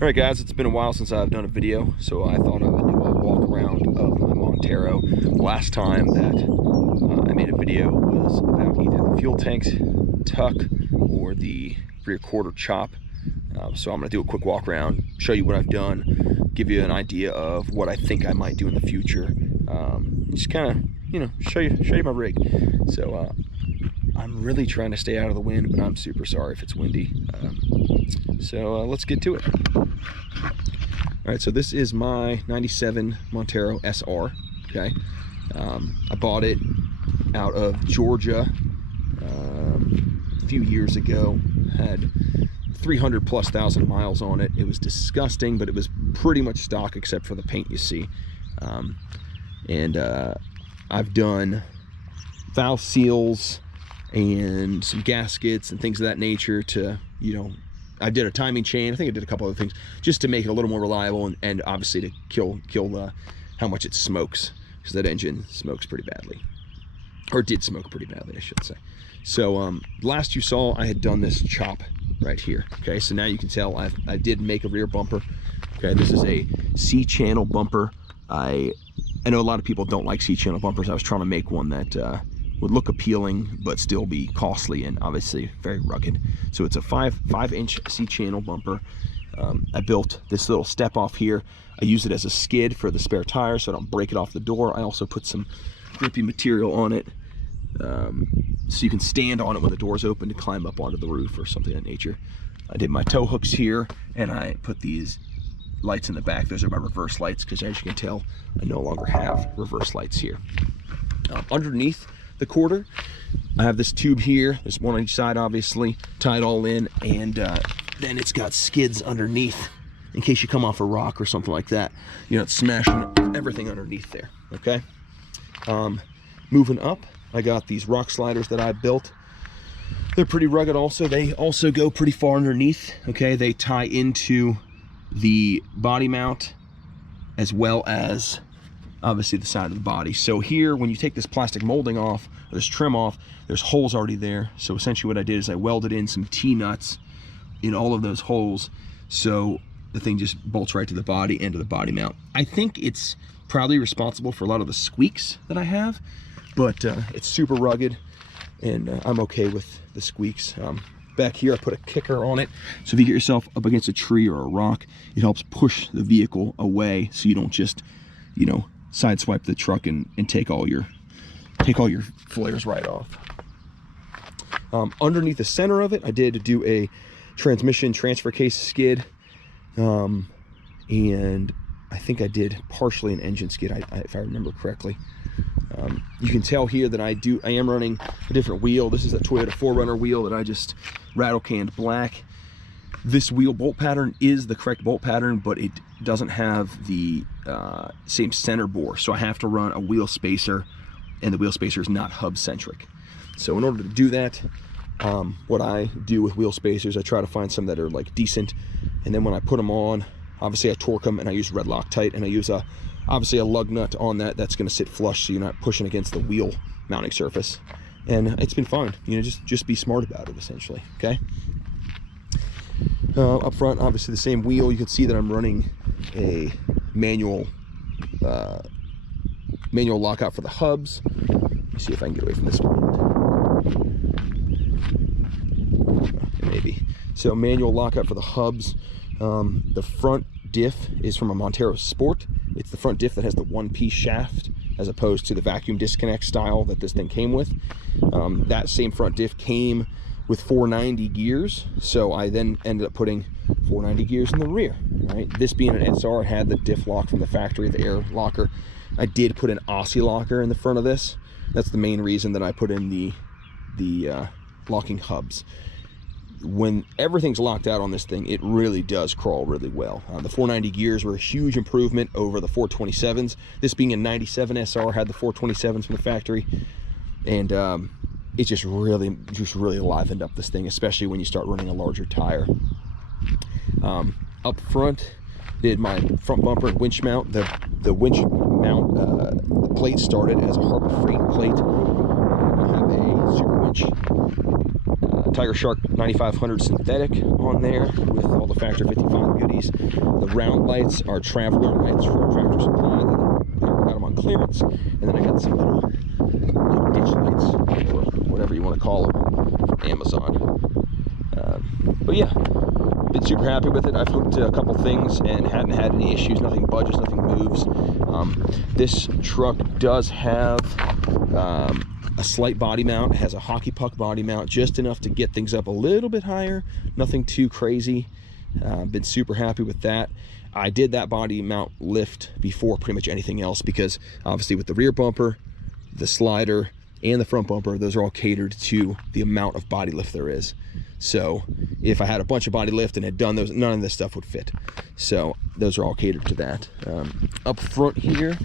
Alright guys, it's been a while since I've done a video, so I thought I would do a walk around of my Montero. Last time that I made a video was about either the fuel tanks tuck or the rear quarter chop. So I'm going to do a quick walk around, show you what I've done, give you an idea of what I think I might do in the future. Just kind of, you know, show you my rig. So I'm really trying to stay out of the wind, but I'm super sorry if it's windy. So let's get to it. All right, so this is my 97 Montero SR, okay? I bought it out of Georgia a few years ago. Had 300,000+ miles on it. It was disgusting, but it was pretty much stock except for the paint you see. I've done valve seals and some gaskets and things of that nature to, you know, I did a timing chain. I think I did a couple other things just to make it a little more reliable and obviously to kill how much it smokes, because that engine smokes pretty badly, or did smoke pretty badly, I should say. So last you saw, I had done this chop right here. Okay, so now you can tell I did make a rear bumper. Okay, this is a C-channel bumper. I know a lot of people don't like C-channel bumpers. I was trying to make one that would look appealing but still be costly and obviously very rugged. So it's a 5-inch C-channel bumper. I built this little step off here. I use it as a skid for the spare tire so I don't break it off the door. I also put some grippy material on it so you can stand on it when the door's open to climb up onto the roof or something of that nature. I did my tow hooks here, and I put these lights in the back. Those are my reverse lights, because as you can tell, I no longer have reverse lights here. Underneath the quarter, I have this tube here. There's one on each side, obviously, tied all in, and then it's got skids underneath in case you come off a rock or something like that. You're not smashing everything underneath there, okay? Moving up, I got these rock sliders that I built. They're pretty rugged also. They also go pretty far underneath, okay? They tie into the body mount as well as obviously the side of the body. So here, when you take this plastic molding off, or this trim off, there's holes already there. So essentially what I did is I welded in some T-nuts in all of those holes, so the thing just bolts right to the body and to the body mount. I think it's probably responsible for a lot of the squeaks that I have, but it's super rugged, and I'm okay with the squeaks. Back here, I put a kicker on it, so if you get yourself up against a tree or a rock, it helps push the vehicle away so you don't just, you know, sideswipe the truck and take all your flares right off. Underneath the center of it, I did do a transmission transfer case skid, and I think I did partially an engine skid, if I remember correctly. You can tell here that I am running a different wheel. This is a Toyota 4Runner wheel that I just rattle canned black. This wheel bolt pattern is the correct bolt pattern, but it doesn't have the same center bore, so I have to run a wheel spacer, and the wheel spacer is not hub centric. So in order to do that, what I do with wheel spacers, I try to find some that are like decent, and then when I put them on, obviously I torque them, and I use red Loctite, and I use obviously a lug nut on that's going to sit flush so you're not pushing against the wheel mounting surface. And it's been fun, you know, just be smart about it essentially, okay? Up front, obviously the same wheel. You can see that I'm running a manual lockout for the hubs. Let me see if I can get away from this one. Okay, maybe. So manual lockout for the hubs. The front diff is from a Montero Sport. It's the front diff that has the one-piece shaft as opposed to the vacuum disconnect style that this thing came with. That same front diff came with 490 gears, so I then ended up putting 490 gears in the rear. Right, this being an SR, it had the diff lock from the factory, the air locker. I did put an Aussie locker in the front of this. That's the main reason that I put in the locking hubs. When everything's locked out on this thing, it really does crawl really well. The 490 gears were a huge improvement over the 427s. This being a 97 SR, had the 427s from the factory, and it just really livened up this thing, especially when you start running a larger tire. Up front, did my front bumper and winch mount. The winch mount, the plate started as a Harbor Freight plate. I have a Super Winch Tiger Shark 9500 synthetic on there with all the Factor 55 goodies. The round lights are Traveler lights from Tractor Supply. I got them on clearance, and then I got some little like ditch lights or whatever you want to call them from Amazon. But yeah, been super happy with it. I've hooked a couple things and hadn't had any issues. Nothing budges, nothing moves. This truck does have a slight body mount. It has a hockey puck body mount, just enough to get things up a little bit higher. Nothing too crazy. Been super happy with that. I did that body mount lift before pretty much anything else, because obviously with the rear bumper, the slider, and the front bumper, those are all catered to the amount of body lift there is. So if I had a bunch of body lift and had done those, none of this stuff would fit. So those are all catered to that. Up front here,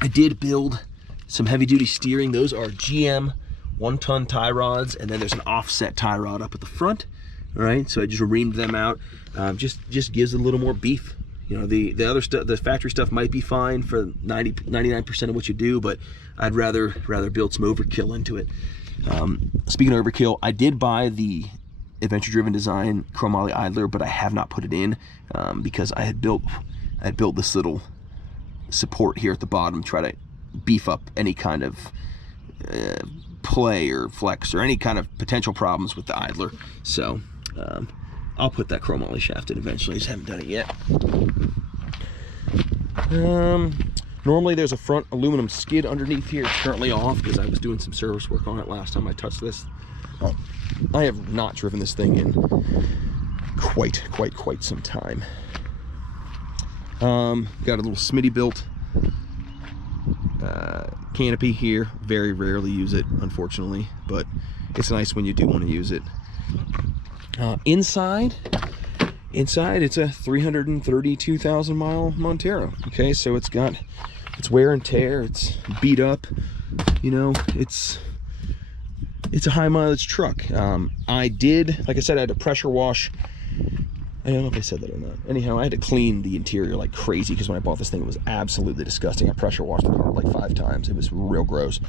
I did build some heavy duty steering. Those are GM 1-ton tie rods, and then there's an offset tie rod up at the front. All right, so I just reamed them out. Just gives it a little more beef. You know, the other stuff, the factory stuff might be fine for 99% of what you do, but I'd rather build some overkill into it. Speaking of overkill, I did buy the Adventure Driven Design Chromoly Idler, but I have not put it in because I had built this little support here at the bottom, try to beef up any kind of play or flex or any kind of potential problems with the Idler. So I'll put that chromoly shaft in eventually. Just haven't done it yet. Normally there's a front aluminum skid underneath here. It's currently off because I was doing some service work on it last time I touched this. I have not driven this thing in quite some time. Got a little Smitty built canopy here. Very rarely use it, unfortunately, but it's nice when you do want to use it. Inside it's a 332,000 mile Montero. Okay, so it's got its wear and tear, it's beat up, you know, it's a high mileage truck. I did, like I said, I had to pressure wash. I don't know if I said that or not. Anyhow, I had to clean the interior like crazy because when I bought this thing, it was absolutely disgusting. I pressure washed the car like 5 times. It was real gross.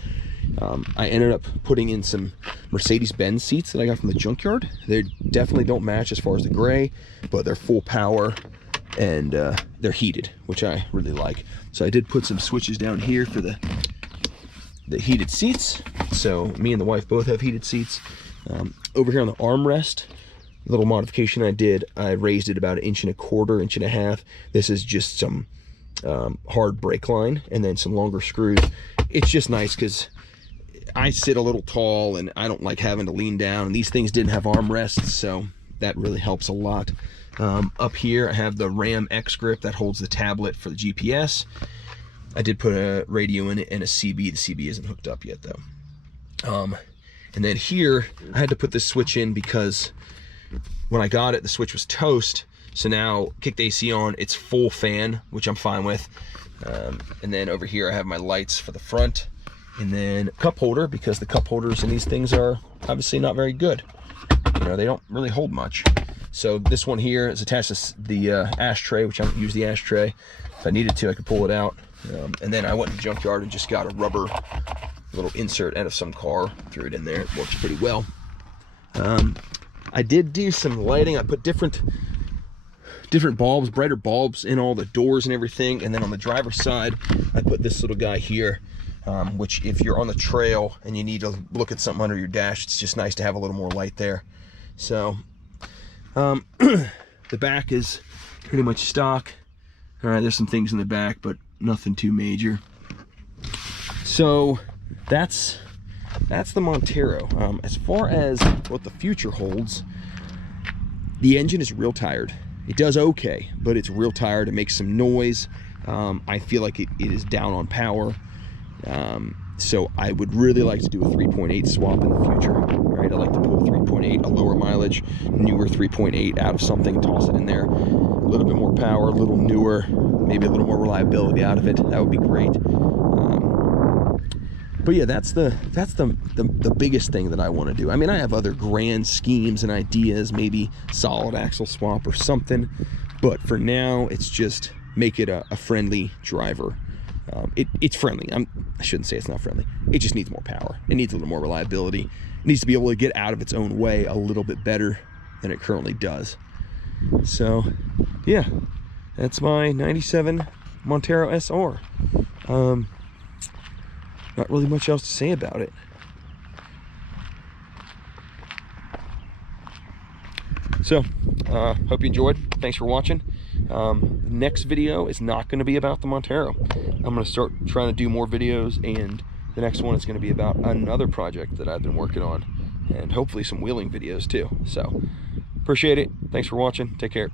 I ended up putting in some Mercedes-Benz seats that I got from the junkyard. They definitely don't match as far as the gray, but they're full power and they're heated, which I really like. So I did put some switches down here for the heated seats. So me and the wife both have heated seats. Over here on the armrest, little modification I did, I raised it about 1.25 1.5 inches. This is just some hard brake line and then some longer screws. It's just nice because I sit a little tall and I don't like having to lean down, and these things didn't have armrests, so that really helps a lot. Up here I have the Ram X grip that holds the tablet for the GPS. I did put a radio in it and a CB. The CB isn't hooked up yet though. And then here I had to put this switch in because when I got it, the switch was toast. So now kicked AC on, it's full fan, which I'm fine with. And then over here I have my lights for the front, and then cup holder, because the cup holders in these things are obviously not very good. You know, they don't really hold much. So this one here is attached to the ashtray, which I don't use the ashtray. If I needed to, I could pull it out. And then I went to the junkyard and just got a rubber little insert out of some car, threw it in there. It works pretty well. I did do some lighting. I put different bulbs, brighter bulbs in all the doors and everything. And then on the driver's side, I put this little guy here, which if you're on the trail and you need to look at something under your dash, it's just nice to have a little more light there. So the back is pretty much stock. All right, there's some things in the back, but nothing too major. So that's the Montero. As far as what the future holds, the engine is real tired. It does okay, but it's real tired. It makes some noise. I feel like it is down on power. So I would really like to do a 3.8 swap in the future. Right? I like to pull a 3.8, a lower mileage, newer 3.8 out of something, toss it in there. A little bit more power, a little newer, maybe a little more reliability out of it. That would be great. But yeah, that's the biggest thing that I want to do. I mean, I have other grand schemes and ideas, maybe solid axle swap or something, but for now, it's just make it a friendly driver. It's friendly. I shouldn't say it's not friendly. It just needs more power. It needs a little more reliability. It needs to be able to get out of its own way a little bit better than it currently does. So yeah, that's my 97 Montero SR. Not really much else to say about it. So, hope you enjoyed. Thanks for watching. Next video is not going to be about the Montero. I'm going to start trying to do more videos, and the next one is going to be about another project that I've been working on, and hopefully some wheeling videos too. So, appreciate it. Thanks for watching. Take care.